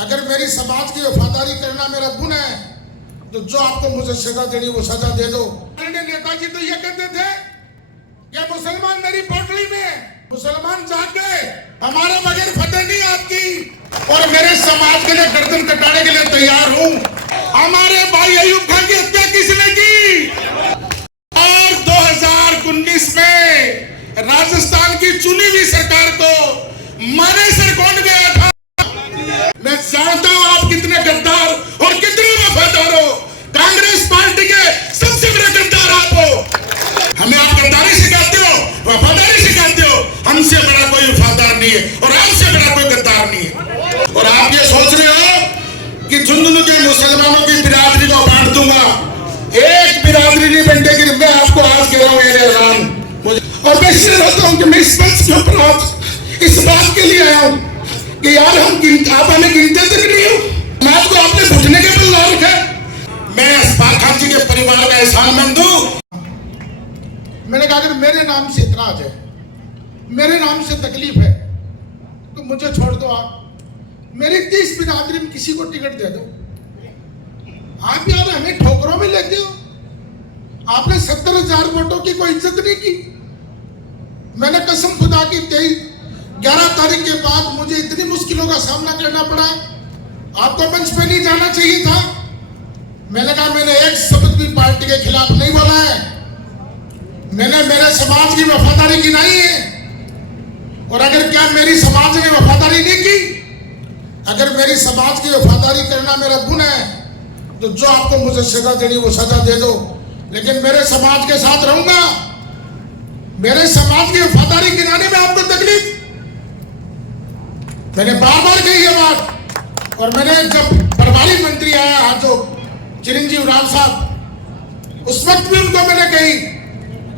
अगर मेरी समाज की वफादारी करना मेरा गुण है तो जो आपको मुझे सजा देनी वो सजा दे दो। नेताजी तो ये कहते थे कि मुसलमान मेरी पोटली में, मुसलमान जाग गए, हमारे बगैर फतेह नहीं आपकी, और मेरे समाज के लिए गर्दन कटाने के लिए तैयार हूं। हमारे भाई अयूब खान की हत्या किसने की? और 2019 में राजस्थान की चुनी हुई सरकार को मानेसर कौन गया था? मैं जानता हूं आप कितने गद्दार और कितने वफादार हो। कांग्रेस पार्टी के सबसे बड़े गद्दार आप हो। हमें आप गद्दारी सिखाते हो, वफादारी सिखाते हो। हमसे बड़ा कोई वफादार नहीं है और आपसे बड़ा कोई गद्दार नहीं है। और आप ये सोच रहे हो कि झुंझुनू के मुसलमानों की बिरादरी को बांट दूंगा। एक बिरादरी नहीं बंटेगी। मैं आपको आज कह रहा हूं मेरे ऐलान मुझे, और मैं शेयर होता हूं कि मैं इस मंच के ऊपर आज इस बात के लिए आया हूं कि यार आप हमें गिनते तक नहीं हो। मैं आपको आपने घुटने के बल ला रखा। मैं इस्फाक खान जी के परिवार का एहसानमंद हूं। मैंने कहा अगर मेरे नाम से इतराज है, मेरे नाम से तकलीफ है तो मुझे छोड़ दो। आप मेरी 30 बिरादरी में किसी को टिकट दे दो। आप यार हमें ठोकरों में लेते हो। आपने 70,000 वोटों की कोई इज्जत नहीं की। मैंने कसम खुदा की 11 तारीख के बाद मुझे इतनी मुश्किलों का सामना करना पड़ा। आपको मंच पे नहीं जाना चाहिए था। मैंने कहा मैंने एक शब्द भी पार्टी के खिलाफ नहीं बोला है। मैंने मेरे समाज की वफादारी की नहीं है। और अगर क्या मेरी समाज ने वफादारी नहीं की, अगर मेरी समाज की वफादारी करना मेरा गुण है तो जो आपको मुझे सजा देनी वो सजा दे दो। लेकिन मेरे समाज के साथ रहूंगा। मेरे समाज की वफादारी गिनाने में आपको तकलीफ, मैंने बार बार कही ये बात। और मैंने जब प्रभारी मंत्री आया जो चिरंजीव राव साहब, उस वक्त भी उनको मैंने कही,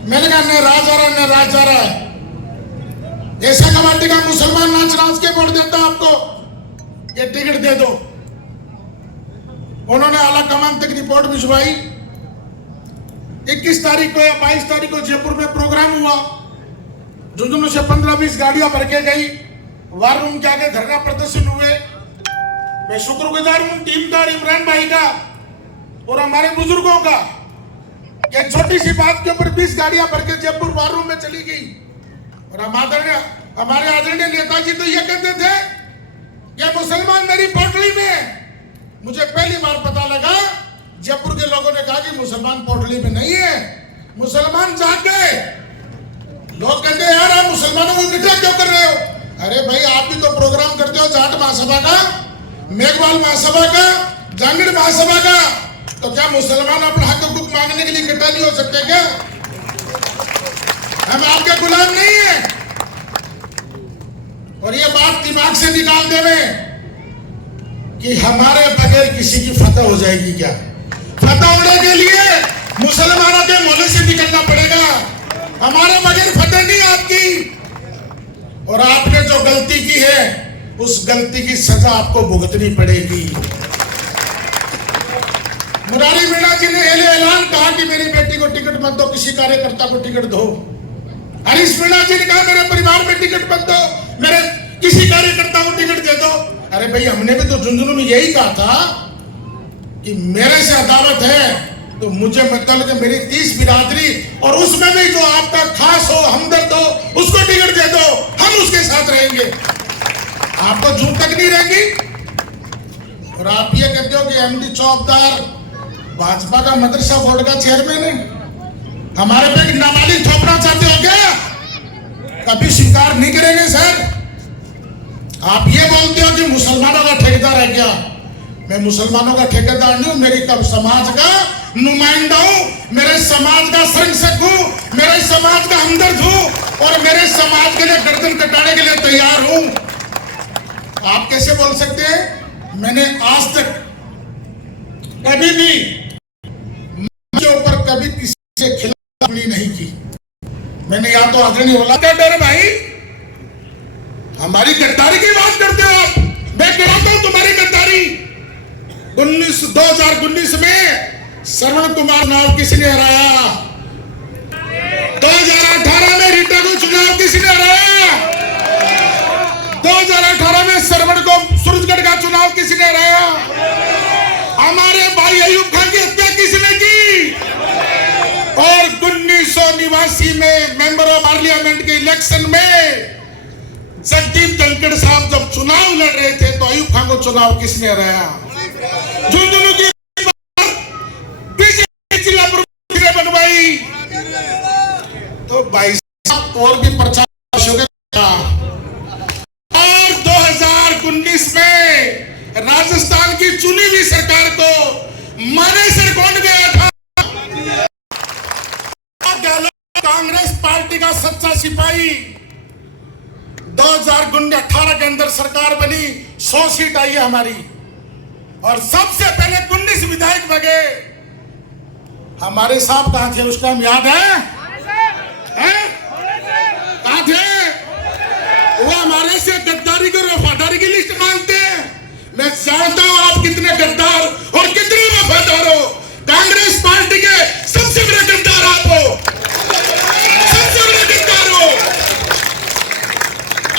मैंने कहा न राज आ रहा न राज आ रहा है। ऐसा कमाटी का मुसलमान नाच नाच के वोट देता आपको, ये टिकट दे दो। उन्होंने आला कमान तक रिपोर्ट भिजवाई। 21 तारीख को या 22 तारीख को जयपुर में प्रोग्राम हुआ। झुंझुनू से 15-20 गाड़ियां भर के गई। वार रूम के आगे धरना प्रदर्शन हुए। मैं शुक्रगुजार हूं टीमदार इमरान भाई का और हमारे बुजुर्गों का। एक छोटी सी बात के ऊपर 20 गाड़ियां भर के जयपुर वार रूम में चली गई। और हमारे आदरणीय नेताजी तो ये कहते थे कि मुसलमान मेरी पोटली में। मुझे पहली बार पता लगा, जयपुर के लोगों ने कहा कि मुसलमान पोटली में नहीं है, मुसलमान जाग गए। लोग कहते हैं यार आप मुसलमानों को इकट्ठा क्यों कर रहे हो? अरे भाई आप भी तो प्रोग्राम करते हो जाट महासभा का, मेघवाल महासभा का, जांगड़ महासभा का। तो क्या मुसलमान अपना हक हुकूक मांगने के लिए इकट्ठा नहीं हो सकते क्या? हम आपके गुलाम नहीं है। और ये बात दिमाग से निकाल देवे कि हमारे बगैर किसी की फतह हो जाएगी क्या? फतह होने के लिए मुसलमानों के मोहल्ले से निकलना पड़ेगा। हमारे बगैर फतह नहीं आपकी। और आपने जो गलती की है उस गलती की सजा आपको भुगतनी पड़ेगी। मुरारी मीणा जी ने ऐलान कहा कि मेरी बेटी को टिकट मत दो, किसी कार्यकर्ता को टिकट दो। हरीश मीणा जी ने कहा मेरे परिवार में टिकट मत दो, मेरे किसी कार्यकर्ता को टिकट दे दो। अरे भाई हमने भी तो झुंझुनू में यही कहा था कि मेरे से अदालत है तो मुझे मतलब कि मेरी 30 बिरादरी और उसमें भी जो आपका खास हो, हमदर्द हो, उसको टिकट दे दो, हम उसके साथ रहेंगे। आपको जून तक नहीं रहेंगी। और आप ये कहते हो कि एमडी चौबदार भाजपा का मदरसा बोर्ड का चेयरमैन है, हमारे पे नाबालिग थोपना चाहते हो क्या? कभी स्वीकार नहीं करेंगे सर। आप ये बोलते हो कि मुसलमानों का ठेकेदार है क्या? मैं मुसलमानों का ठेकेदार नहीं हूं, मेरी कब समाज का नुमाइंदा हूं, मेरे समाज का संरक्षक हूं, मेरे समाज का हमदर्द हूं और मेरे समाज के लिए गर्दन कटाने के लिए तैयार हूं। आप कैसे बोल सकते हैं? मैंने आज तक कभी भी के ऊपर कभी किसी से खिलाफवर्जी नहीं की। मैंने या तो आदरणीय होला का डर भाई, हमारी गद्दारी की बात करते हो आप। मैं कहता हूं तुम्हारी गद्दारी। 2019 में श्रवण कुमार नाव किसने हराया? 2018 में रीटा को चुनाव किसने हराया? 2018 में श्रवण को सूरजगढ़ का चुनाव किसने 1984 में मेंबर ऑफ पार्लियामेंट के इलेक्शन में जगदीप धनखड़ साहब जब चुनाव लड़ रहे थे तो अयूब खान को चुनाव किसने हराया? झुंझुनू की बीजेपी जिला प्रमुख बनवाई। तो भाई साहब और भी प्रचार और 2019 में राजस्थान की चुनी हुई सरकार को मानेसर कौन गया था? कांग्रेस पार्टी का सच्चा सिपाही। 2018 के अंदर सरकार बनी, 100 सीट आई है हमारी, और सबसे पहले 19 विधायक बगे। हमारे साहब कहां थे उस टाइम, याद है? कहां थे? वो हमारे से गद्दारी को वफादारी की लिस्ट मांगते हैं। मैं जानता हूं आप कितने गद्दार और कितने वफादार हो। कांग्रेस पार्टी के सबसे बड़े गद्दार आप हो, सबसे बड़े गद्दार हो।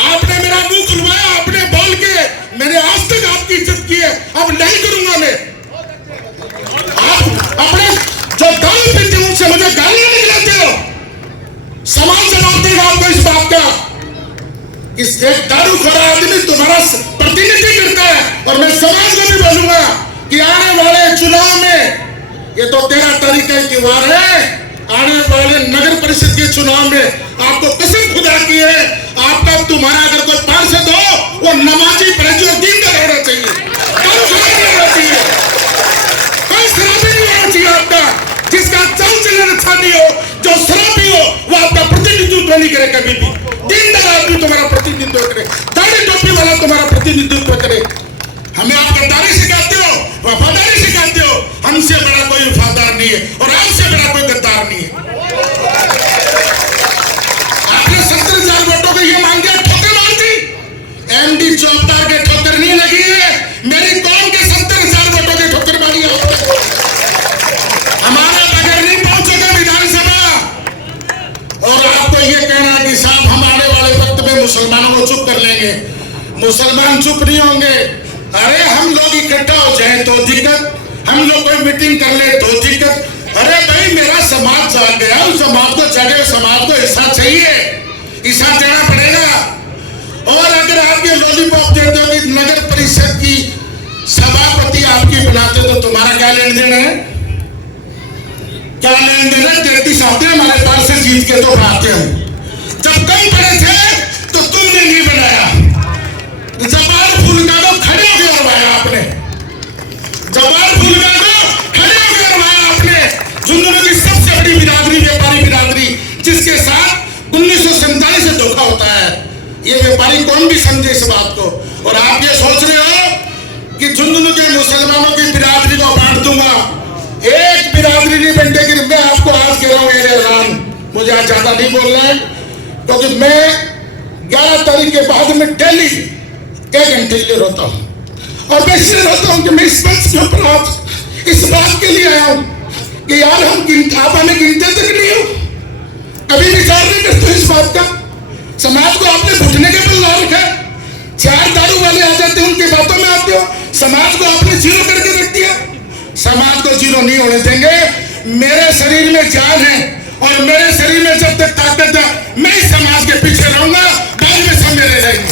आपने मेरा मुंह खुलवाया, आपने बोल के मैंने आज तक आपकी इज्जत की है, अब नहीं करूंगा मैं। आप अपने जो दारू पीते हैं उनसे मुझे गालियां निकलाते हो। समाज जवाब देगा आपको इस बात का कि एक दारूखोर आदमी तुम्हारा प्रतिनिधि करता है। और मैं समाज को भी बोलूंगा कि आने वाले चुनाव में, ये तो 13 तारीख का त्योहार है, आने वाले नगर परिषद के चुनाव में आपको कसम खुदा की है, आपका तुम्हारा अगर कोई पार्षद हो वो नमाजी परहेजी और दीनदार होना चाहिए, दारूखोर नहीं होना चाहिए, कोई शराबी नहीं होना चाहिए आपका, जिसका चाल चलन अच्छा नहीं हो, जो शराबी हो वो आपका प्रतिनिधित्व नहीं करे कभी भी। दीनदार आदमी तुम्हारा प्रतिनिधित्व करे, दाढ़ी टोपी वाला तुम्हारा प्रतिनिधित्व करे। हमें आप गद्दारी सिखाते हो, वफादारी सिखाते हो। हमसे बड़ा कोई वफादार नहीं है और आपसे बड़ा कोई गद्दार नहीं है। आपने 70,000 वोटों के ये मांगे, ठोकर मार दी। एमडी चौबदार के ठोकर नहीं लगी है, मेरी कौम के 70,000 वोटों के ठोकर मारी है। हमारा बगैर नहीं पहुंचेगा विधानसभा। और आपको ये कहना कि साहब हम आने वाले वक्त में मुसलमानों को चुप कर लेंगे, मुसलमान चुप नहीं होंगे। अरे हम लोग इकट्ठा हो जाए तो दिक्कत, हम लोग कोई मीटिंग कर ले तो दिक्कत। अरे भाई मेरा समाज जाग गया, उस समाज को जगह, समाज को हिस्सा चाहिए, हिस्सा देना पड़ेगा। और अगर आप ये लॉलीपॉप देते हो कि नगर परिषद की सभापति आपकी बनाते तो तुम्हारा क्या लेन देन है? क्या लेन देन है? 33 आते हमारे पास से जीत के तो बनाते हो। जब कम पड़े थे तो तुमने नहीं बनाया। जबार फूल का तो खड़े होकर करवाया आपने, जबार फूल का तो खड़े होकर करवाया आपने। झुंझुनू की सबसे बड़ी बिरादरी व्यापारी बिरादरी, जिसके साथ 1947 से धोखा होता है। ये व्यापारी कौन भी समझे इस बात को। और आप ये सोच रहे हो कि झुंझुनू के मुसलमानों की बिरादरी को बांट दूंगा, एक बिरादरी नहीं बंटेगी। मैं आपको आज कह रहा हूँ ऐलान, मुझे आज ज्यादा नहीं बोलना है, क्योंकि मैं 11 तारीख के बाद में डेली 1 घंटे के लिए रोता हूँ। और मैं इसलिए रोता हूँ कि मैं इस मंच के ऊपर आज इस बात के लिए आया हूँ कि यार आप हमें गिनते तक नहीं हो, कभी विचार नहीं करते इस बात का। समाज को आपने घुटने के बल ला रखा है, 4 दारू वाले आ जाते हैं उनकी बातों में आते हो। समाज को आपने जीरो करके रख दिया। समाज को जीरो नहीं होने देंगे। मेरे शरीर में जान है और मेरे शरीर में जब तक ताकत है मैं इस समाज के पीछे रहूंगा, बाद में सब मेरे रहेंगे।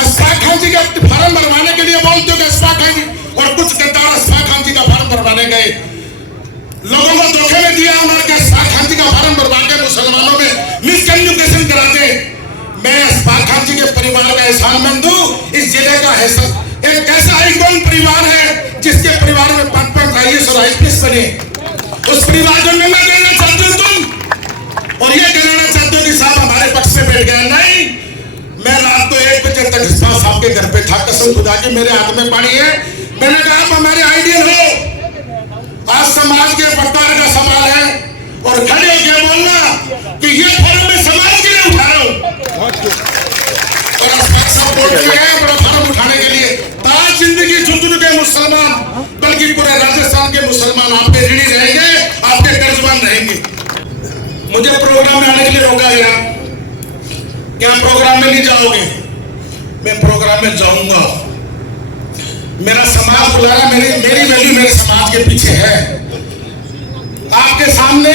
अशफाक खान जी का फार्म भरवाने के लिए बोलते हो कि अशफाक खान जी, और कुछ गद्दार अशफाक खान जी का फार्म भरवाने गए, लोगों को धोखे में दिया उन्होंने कि अशफाक खान जी का फार्म भरवा के मुसलमानों में मिसकम्युनिकेशन कराते। मैं अशफाक खान जी के परिवार का एहसानमंद हूँ। इस जिले का एक ऐसा आइकॉन परिवार है जिसके परिवार में 5 IAS और IPS बने। उस परिवार को मैं कहना चाहते हो तुम, और ये कहना चाहते हो कि साहब हमारे पक्ष में बैठ गया। नहीं, मैं रात को 1 बजे तक साहब के घर पे था, कसम खुदा की मेरे हाथ में पानी है। मैंने कहा आप हमारे आइडियल हो, आज समाज के बंटवारे का सवाल है, और खड़े होकर बोलना कि ये फॉर्म में समाज के लिए उठा रहा हूं, और सब बोल रहे हैं बड़ा फॉर्म उठाने के लिए। आज जिंदगी झुंझुनू के मुसलमान बल्कि पूरे राजस्थान के मुसलमान आपके ऋणी रहेंगे, आपके कर्जबान रहेंगे। मुझे प्रोग्राम में आने के लिए रोका गया, क्या प्रोग्राम में नहीं जाओगे? मैं प्रोग्राम में जाऊंगा। मेरा समाज बुला रहा, मेरी वैल्यू मेरे समाज के पीछे है। आपके सामने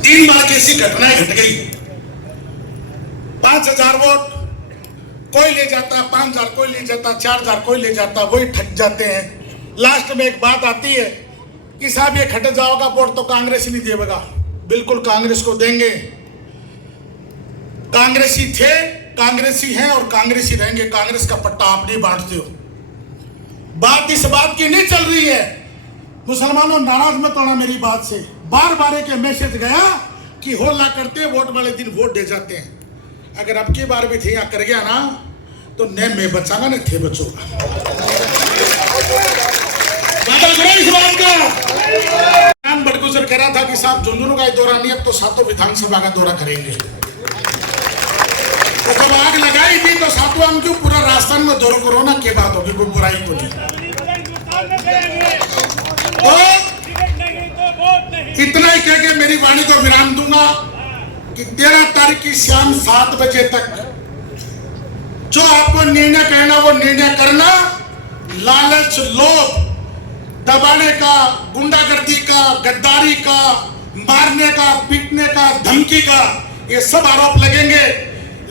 3 बार की ऐसी घटनाएं घट गई। 5000 वोट कोई ले जाता, 5000 कोई ले जाता, 4000 कोई ले जाता, वही ठग जाते हैं। लास्ट में एक बात आती है कि साहब ये खट जाओगा वोट तो कांग्रेस ही नहीं देगा। बिल्कुल कांग्रेस को देंगे। कांग्रेसी थे, कांग्रेसी हैं और कांग्रेसी रहेंगे। कांग्रेस का पट्टा आप नहीं बांटते हो। बात इस बात की नहीं चल रही है, मुसलमानों नाराज मत होना मेरी बात से। बार बार एक मैसेज गया कि होला करते वोट वाले दिन वोट दे जाते हैं। अगर अब की बार भी थे या कर गया ना तो न मैं बचागा न थे बचोगा। इस बात का बड़गुजर कह रहा था कि साहब झुंझुनू का दौरा नहीं, अब तो 7 विधानसभा का दौरा करेंगे। तो जब आग लगाई थी तो 7वां हम क्यों पूरा राजस्थान में दौरा करो ना, के बात होगी, कोई बुराई को नहीं। तो इतना ही कह के मेरी वाणी को विराम दूंगा कि 13 तारीख की शाम 7 बजे तक जो आपको निर्णय करना वो निर्णय करना। लालच, लोभ, दबाने का, गुंडागर्दी का, गद्दारी का, मारने का, पीटने का, धमकी का, ये सब आरोप लगेंगे।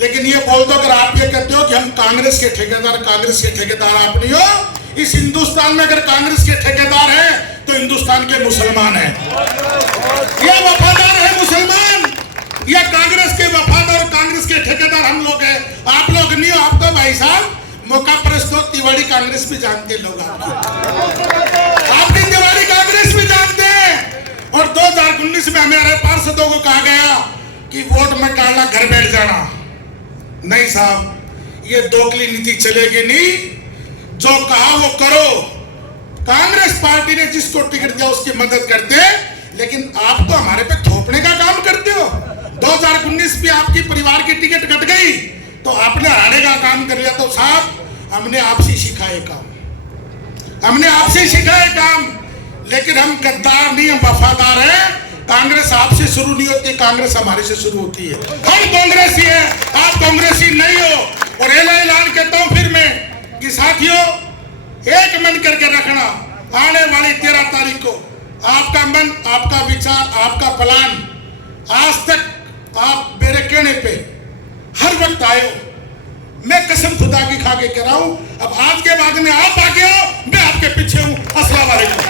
लेकिन ये बोल दो अगर आप ये कहते हो कि हम कांग्रेस के ठेकेदार, कांग्रेस के ठेकेदार आप नहीं हो। इस हिंदुस्तान में अगर कांग्रेस के ठेकेदार हैं तो हिंदुस्तान के मुसलमान हैं। ये वफादार है मुसलमान, ये कांग्रेस के वफादार, कांग्रेस के ठेकेदार हम लोग हैं। आप लोग नहीं हो। आप तो भाई साहब मौका परस्त हो, तिवाड़ी कांग्रेस भी जानते लोग, आपकी तिवाड़ी कांग्रेस भी जानते हैं। और 2019 में हमारे पार्षदों को कहा गया कि वोट मत डालना, घर बैठ जाना। नहीं साहब, ये दोगली नीति चलेगी नहीं। जो कहा वो करो। कांग्रेस पार्टी ने जिसको टिकट दिया उसकी मदद करते, लेकिन आप तो हमारे पे थोपने का काम करते हो। 2019 में आपकी परिवार की टिकट कट गई तो आपने हराने का काम कर लिया। तो साहब हमने आपसे सिखाए काम, हमने आपसे सिखाए काम। लेकिन हम गद्दार नहीं, हम वफादार हैं। कांग्रेस आपसे शुरू नहीं होती, कांग्रेस हमारे से शुरू होती है। हम कांग्रेसी हैं, आप कांग्रेसी नहीं हो। और ऐलान कहता हूं फिर मैं कि साथियों एक मन करके रखना। आने वाली 13 तारीख को आपका मन, आपका विचार, आपका प्लान, आज तक आप मेरे कहने पे हर वक्त आए हो। मैं कसम खुदा की खा के कह रहा हूं, अब आज के बाद में आप आगे हो, मैं आपके पीछे हूं। अस्सलाम वालेकुम।